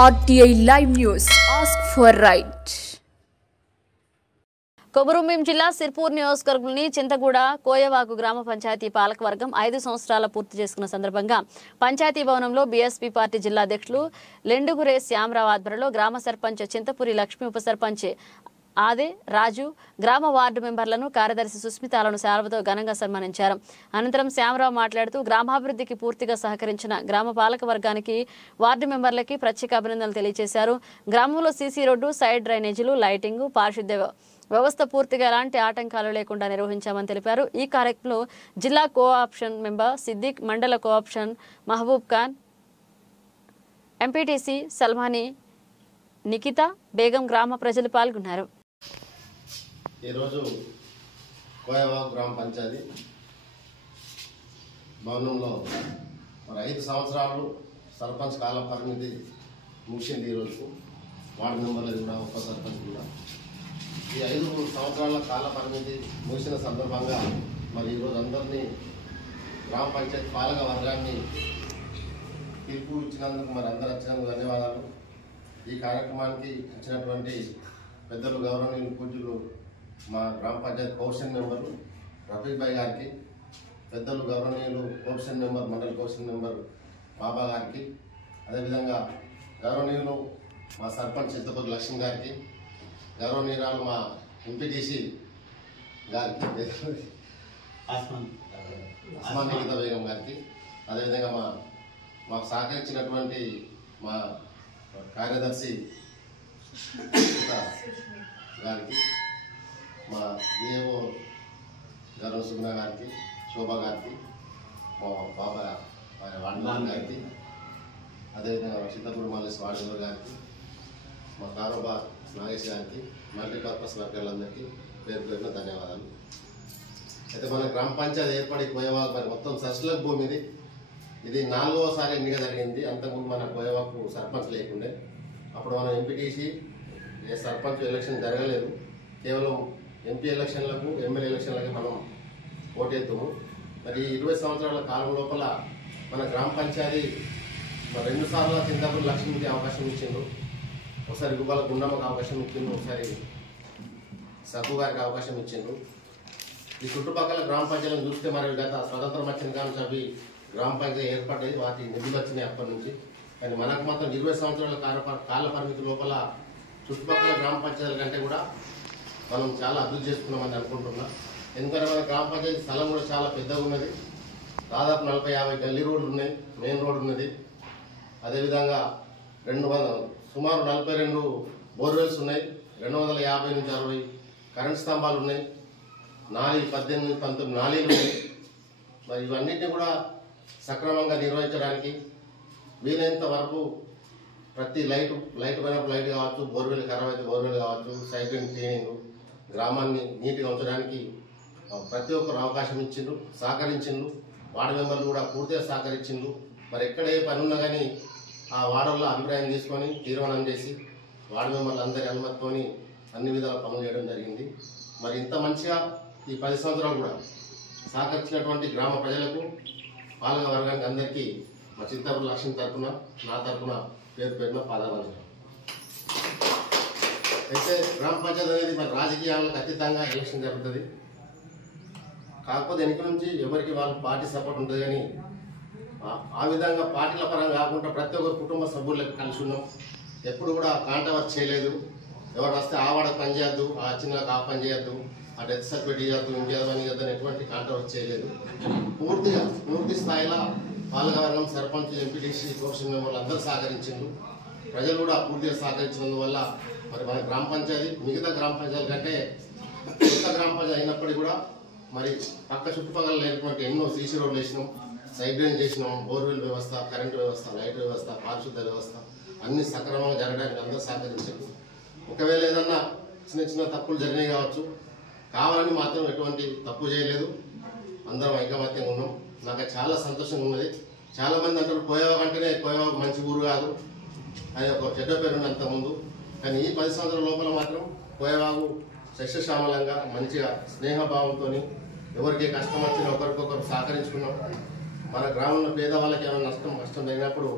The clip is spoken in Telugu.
RTI Live News. Ask for right. Komaram Bheem జిల్లా సిర్పూర్ నియోజకవర్గంలోని చింతగూడ కోయవాకు గ్రామ పంచాయతీ పాలకవర్గం 5 సంవత్సరాల పూర్తి చేసుకున్న సందర్భంగా పంచాయతీ భవనంలో బీఎస్పీ పార్టీ జిల్లా అధ్యక్షులు లెండుగురే శ్యామరావు ఆధ్వర్యంలో గ్రామ సర్పంచ్ చింతపురి లక్ష్మి, ఉప సర్పంచ్ ఆదే రాజు, గ్రామ వార్డు మెంబర్లను, కార్యదర్శి సుస్మితాలను శాలువతో ఘనంగా సన్మానించారు. అనంతరం శ్యామరావు మాట్లాడుతూ గ్రామాభివృద్ధికి పూర్తిగా సహకరించిన గ్రామ పాలక వర్గానికి, వార్డు మెంబర్లకి ప్రత్యేక అభినందనలు తెలియజేశారు. గ్రామంలో సీసీ రోడ్డు, సైడ్ డ్రైనేజీలు, లైటింగ్, పారిశుద్ధ్య వ్యవస్థ పూర్తిగా ఎలాంటి ఆటంకాలు లేకుండా నిర్వహించామని తెలిపారు. ఈ కార్యక్రమంలో జిల్లా కోఆప్షన్ మెంబర్ సిద్దిక్, మండల కోఆప్షన్ మహబూబ్ ఖాన్, ఎంపీటీసీ సల్మాని, నిఖిత బేగం గ్రామ ప్రజలు పాల్గొన్నారు. ఈరోజు కోయవాకు గ్రామ పంచాయతీ భవనంలో 5 సంవత్సరాలు సర్పంచ్ కాల పరిమితి ముగిసింది. ఈరోజు వార్డు మెంబర్లు కూడా, ఉప సర్పంచ్ కూడా ఈ 5 సంవత్సరాల కాల పరిమితి ముగిసిన సందర్భంగా మరి ఈరోజు అందరినీ గ్రామ పంచాయతీ పాలక వర్గాన్ని పిలుపు ఇచ్చినందుకు మరి అందరూ వచ్చినందుకు ధన్యవాదాలు. ఈ కార్యక్రమానికి వచ్చినటువంటి పెద్దలు, గౌరవనీయులు, పూజ్యులు మా గ్రామ పంచాయతీ కోఆప్షన్ మెంబరు రఫీక్ భాయ్ గారికి, పెద్దలు గౌరవనీయులు కోఆప్షన్ మెంబర్, మండల కోఆప్షన్ మెంబర్ బాబా గారికి, అదేవిధంగా గౌరవనీయులు మా సర్పంచ్ చింతపురి లక్ష్మి గారికి, గౌరవనీయురాలు మా ఎంపీటీసీ గారికి, అస్మాన్ నిఖిత బేగం గారికి, అదేవిధంగా మాకు సహకరించినటువంటి మా కార్యదర్శి గారికి, మా డిఏఓ గౌరవ సుగుణ గారికి, శోభా గారికి, మా బాబా వార్డు గారికి, అదేవిధంగా చింతపూడి మల్లేష్ వార్డు గారికి, మా కారోబార్ నాగేష్ గారికి, మల్టీపర్పస్ వర్గాలందరికీ పేరు పేరున ధన్యవాదాలు. అయితే మన గ్రామ పంచాయతీ ఏర్పడి కోయవాకు మరి మొత్తం సస్ల భూమి ఇది 4వసారి ఎన్నిక జరిగింది. అంతకుముందు మన కోయవాకు సర్పంచ్ లేకుండే. అప్పుడు మనం ఎంపీటీసీ సర్పంచ్ ఎలక్షన్ జరగలేదు. కేవలం ఎంపీ ఎలక్షన్లకు, ఎమ్మెల్యే ఎలక్షన్లకి మనం ఓటేద్దాము. మరి 20 సంవత్సరాల కాలం లోపల మన గ్రామ పంచాయతీ మరి 2 సార్లు చింతపురి లక్ష్మికి అవకాశం ఇచ్చిండ్రు. ఒకసారి గుబ్బాల గుండమ్మకి అవకాశం ఇచ్చిండ్రు, ఒకసారి సబ్బు గారికి అవకాశం ఇచ్చిండ్రు. ఈ చుట్టుపక్కల గ్రామ పంచాయతీలను చూస్తే మరి గత స్వతంత్రం వచ్చిన కానీ అవి గ్రామ పంచాయతీ ఏర్పడ్డాయి, వాటి నిధులు వచ్చినాయి అప్పటి నుంచి. కానీ మనకు మాత్రం 20 సంవత్సరాల కాల పరిమితి లోపల చుట్టుపక్కల గ్రామ పంచాయతీల కంటే కూడా మనం చాలా అభివృద్ధి చేసుకున్నామని అనుకుంటున్నాం. ఎందుకంటే మన గ్రామ పంచాయతీ స్థలం కూడా చాలా పెద్దగా ఉన్నది. దాదాపు 40-50 గల్లీ రోడ్లు ఉన్నాయి, మెయిన్ రోడ్డు ఉన్నది. అదేవిధంగా సుమారు 42 బోర్వెల్స్ ఉన్నాయి, 250 నుంచి 60 కరెంట్ స్తంభాలు ఉన్నాయి, 18-19 నాలీలు ఉన్నాయి. మరి ఇవన్నిటిని కూడా సక్రమంగా నిర్వహించడానికి వీలైనంత వరకు ప్రతి లైట్ పోయినప్పుడు లైట్ కావచ్చు, బోర్వెల్ ఖరాబ్ అయితే బోర్వెల్ కావచ్చు, సైడ్ అండ్ క్లీనింగ్, గ్రామాన్ని నీట్గా ఉంచడానికి ప్రతి ఒక్కరు అవకాశం ఇచ్చిండ్రు, సహకరించిండ్రు. వార్డు మెంబర్లు కూడా పూర్తిగా సహకరించిండ్రు. మరి ఎక్కడ ఏ పని ఉన్నా కానీ ఆ వార్డుల్లో అభిప్రాయం తీసుకొని తీర్మానం చేసి వార్డు మెంబర్లు అందరి అనుమతితోని అన్ని విధాల పనులు చేయడం జరిగింది. మరి ఇంత మంచిగా ఈ 10 సంవత్సరాలు కూడా సహకరించినటువంటి గ్రామ ప్రజలకు, పాలక వర్గానికి అందరికీ మా చింతపురి లక్ష్మి తరఫున, నా తరఫున పేరు పేరున పాదావందనం. అయితే గ్రామ పంచాయతీ అనేది మరి రాజకీయాలకు అతీతంగా ఎలక్షన్ జరుగుతుంది. కాకపోతే ఎన్నిక నుంచి ఎవరికి వాళ్ళ పార్టీ సపోర్ట్ ఉంటుంది. కానీ ఆ విధంగా పార్టీల పరంగా కాకుండా ప్రతి ఒక్కరు కుటుంబ సభ్యులకు కలిసి ఉన్నాం. ఎప్పుడు కూడా కాంట్రవర్సీ చేయలేదు. ఎవరు వస్తే ఆ వాడకు పని చేయొద్దు, ఆ చిన్న ఆ పని చేయొద్దు, ఆ డెత్ సర్టిఫికేట్ ఇవ్వద్దు, ఇంకేదని ఇవ్వద్దని ఎటువంటి కాంట్రవర్సీ చేయలేదు. పూర్తి స్థాయిలో పాలకవర్గం, సర్పంచ్, ఎంపీటీసీ, కోఆప్షన్ మెంబర్లు అందరూ సహకరించిండ్రు. ప్రజలు కూడా పూర్తిగా సహకరించినందువల్ల మరి మన గ్రామ పంచాయతీ మిగతా గ్రామ పంచాయతీల కంటే కొత్త గ్రామ పంచాయతీ అయినప్పటికీ కూడా మరి పక్క చుట్టుపక్కల లేనటువంటి ఎన్నో సీసీ రోడ్లు వేసినాం, సైడ్ డ్రైన్ చేసినాం, బోర్వెల్ వ్యవస్థ, కరెంటు వ్యవస్థ, లైట్ వ్యవస్థ, పారిశుద్ధ వ్యవస్థ అన్ని సక్రమంగా జరగడానికి అందరూ సహకరించారు. ఒకవేళ ఏదన్నా చిన్న తప్పులు జరిగినాయి కావచ్చు, కావాలని మాత్రం ఎటువంటి తప్పు చేయలేదు. అందరం ఐకమత్యంగా ఉన్నాం. నాకు చాలా సంతోషంగా ఉన్నది. చాలామంది అంటారు కోయవాకు అంటేనే కోయవాకు మంచి ఊరు కాదు అని ఒక చెడ్డ పేరు అంతకుముందు. కానీ ఈ 10 సంవత్సరాల లోపల మాత్రం కోయవాకు సస్యశ్యామలంగా మంచిగా స్నేహభావంతో ఎవరికి కష్టం వచ్చినా ఒకరికొకరు సహకరించుకున్నాం. మన గ్రామంలో పేదవాళ్ళకి ఏమైనా కష్టం జరిగినప్పుడు